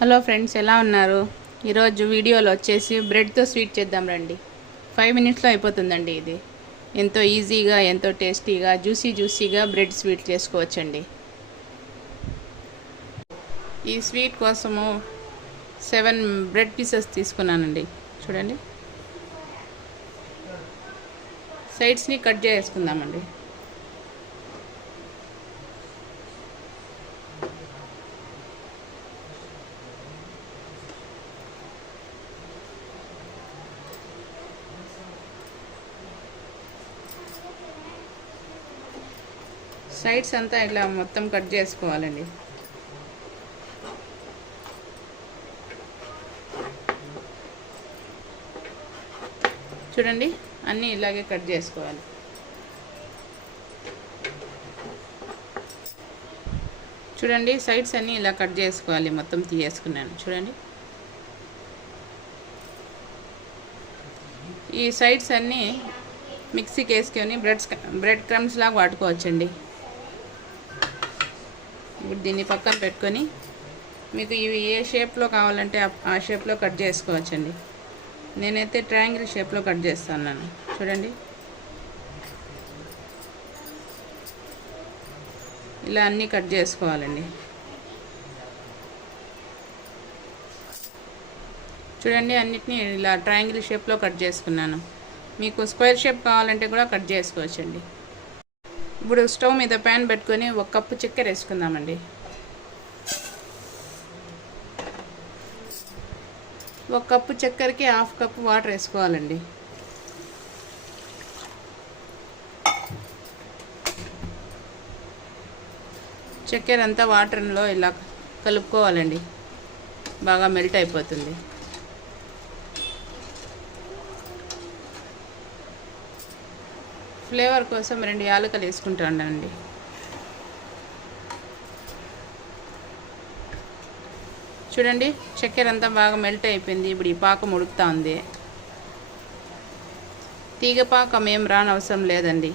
Hello friends ఎలా ఉన్నారు? ఈరోజు వీడియోలో వచ్చేసి బ్రెడ్తో స్వీట్ చేద్దాం రండి. ఫైవ్ మినిట్స్లో అయిపోతుందండి ఇది. ఎంతో ఈజీగా ఎంతో టేస్టీగా జ్యూసీ జ్యూసీగా బ్రెడ్ స్వీట్ చేసుకోవచ్చండి. ఈ స్వీట్ కోసము సెవెన్ బ్రెడ్ పీసెస్ తీసుకున్నానండి. చూడండి. సైడ్స్ని కట్ చేసుకుందామండి. సైడ్స్ అంతా ఇట్లా మొత్తం కట్ చేసుకోవాలండి. చూడండి అన్నీ ఇలాగే కట్ చేసుకోవాలి. చూడండి సైడ్స్ అన్నీ ఇలా కట్ చేసుకోవాలి మొత్తం తీయేసుకున్నాను చూడండి. ఈ సైడ్స్ అన్నీ మిక్సీకి వేసుకొని బ్రెడ్ బ్రెడ్ క్రమ్స్ లాగా వాడుకోవచ్చండి. ఇప్పుడు దీన్ని పక్కన పెట్టుకొని మీకు ఇవి ఏ షేప్లో కావాలంటే ఆ- షేప్లో కట్ చేసుకోవచ్చండి. నేనైతే ట్రయాంగిల్ షేప్లో కట్ చేస్తున్నాను. చూడండి. ఇలా అన్నీ కట్ చేసుకోవాలండి. చూడండి అన్నిటినీ ఇలా ట్రయాంగిల్ షేప్లో కట్ చేసుకున్నాను. మీకు స్క్వేర్ షేప్ కావాలంటే కూడా కట్ చేసుకోవచ్చండి. ఇప్పుడు స్టవ్ మీద ప్యాన్ పెట్టుకొని ఒక కప్పు చక్కెర వేసుకుందామండి. ఒక కప్పు చక్కెరకి హాఫ్ కప్పు వాటర్ వేసుకోవాలండి. చక్కెర అంతా వాటర్లో ఇలా కలుపుకోవాలండి. బాగా మెల్ట్ అయిపోతుంది. ఫ్లేవర్ కోసం రెండు యాలకలు వేసుకుంటానండి చూడండి చక్కెర అంతా బాగా మెల్ట్ అయిపోయింది. ఇప్పుడు ఈ పాకం ఉడుకుతా ఉంది. తీగ పాకం ఏం రానవసరం లేదండి.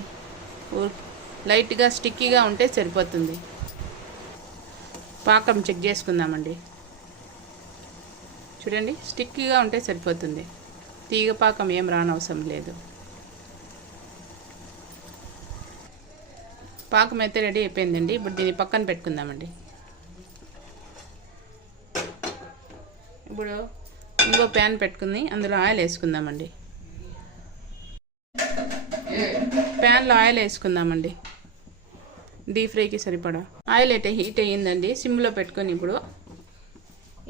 లైట్గా స్టిక్కీగా ఉంటే సరిపోతుంది. పాకం చెక్ చేసుకుందామండి. చూడండి స్టిక్కీగా ఉంటే సరిపోతుంది. తీగ పాకం ఏం రానవసరం లేదు. పాకం అయితే రెడీ అయిపోయిందండి. ఇప్పుడు దీన్ని పక్కన పెట్టుకుందామండి. ఇప్పుడు ఇంకో ప్యాన్ పెట్టుకుని అందులో ఆయిల్ వేసుకుందామండి. ప్యాన్లో ఆయిల్ వేసుకుందామండి. డీప్ ఫ్రైకి సరిపడా. ఆయిల్ అయితే హీట్ అయ్యిందండి. సిమ్లో పెట్టుకొని ఇప్పుడు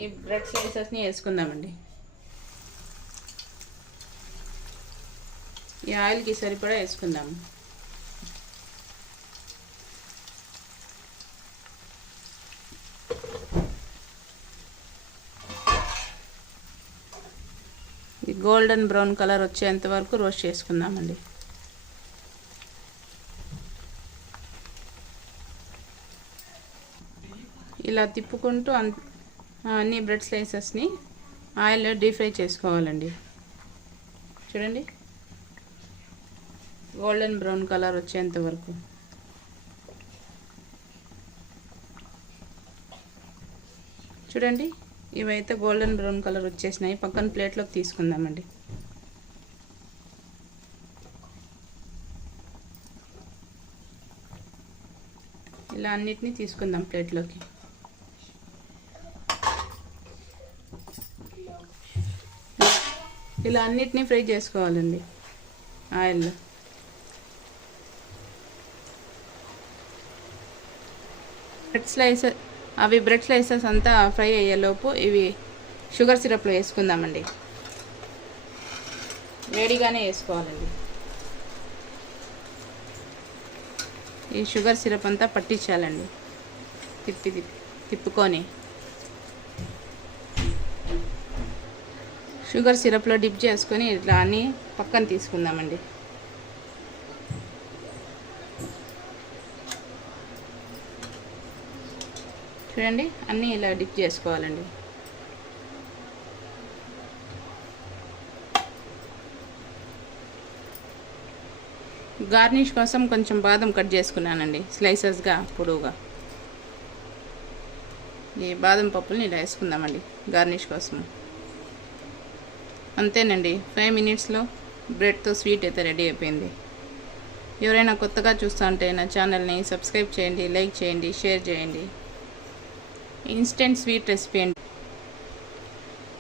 ఈ బ్రెడ్ స్లైసెస్ని వేసుకుందామండి. ఈ ఆయిల్కి సరిపడా వేసుకుందాము ఈ గోల్డెన్ బ్రౌన్ కలర్ వచ్చేంత వరకు రోస్ట్ చేసుకుందామండి. ఇలా తిప్పుకుంటూ అన్ అన్ని బ్రెడ్ స్లైసెస్ని ఆయిల్లో డీప్ ఫ్రై చేసుకోవాలండి. చూడండి. గోల్డెన్ బ్రౌన్ కలర్ వచ్చేంత వరకు. చూడండి. ఇవైతే గోల్డెన్ బ్రౌన్ కలర్ వచ్చేసినాయి. పక్కన ప్లేట్లోకి తీసుకుందామండి. ఇలా అన్నిటినీ తీసుకుందాం ప్లేట్లోకి ఇలా అన్నిటినీ ఫ్రై చేసుకోవాలండి. ఆయిల్లో. బ్రెడ్ స్లైసెస్ అవి బ్రెడ్ స్లైసెస్ అంతా ఫ్రై అయ్యేలోపు ఇవి షుగర్ సిరప్లో వేసుకుందామండి. వేడిగానే వేసుకోవాలండి. ఈ షుగర్ సిరప్ అంతా పట్టించాలండి. తిప్పి తిప్పి తిప్పుకొని. షుగర్ సిరప్లో డిప్ చేసుకొని ఇట్లా అన్నీ పక్కన తీసుకుందామండి. చూడండి అన్నీ ఇలా డిప్ చేసుకోవాలండి. గార్నిష్ కోసం కొంచెం బాదం కట్ చేసుకున్నానండి స్లైసెస్గా పొడవుగా. ఈ బాదం పప్పుని ఇలా వేసుకుందామండి గార్నిష్ కోసం. అంతేనండి ఫైవ్ మినిట్స్లో బ్రెడ్తో స్వీట్ అయితే రెడీ అయిపోయింది. ఎవరైనా కొత్తగా చూస్తూ ఉంటే నా ఛానల్ని సబ్స్క్రైబ్ చేయండి లైక్ చేయండి షేర్ చేయండి. ఇన్స్టెంట్ స్వీట్ రెసిపీ అండి.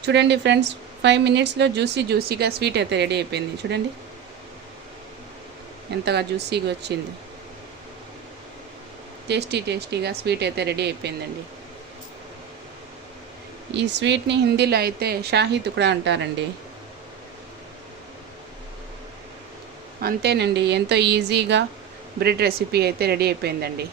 చూడండి ఫ్రెండ్స్ ఫైవ్ మినిట్స్లో జ్యూసీ జ్యూసీగా స్వీట్ అయితే రెడీ అయిపోయింది. చూడండి. ఎంతగా జ్యూసీగా వచ్చింది. టేస్టీ టేస్టీగా స్వీట్ అయితే రెడీ అయిపోయిందండి. ఈ స్వీట్ని హిందీలో అయితే షాహీ తుకుడా అంటారండి. అంతేనండి ఎంతో ఈజీగా బ్రెడ్ రెసిపీ అయితే రెడీ అయిపోయిందండి.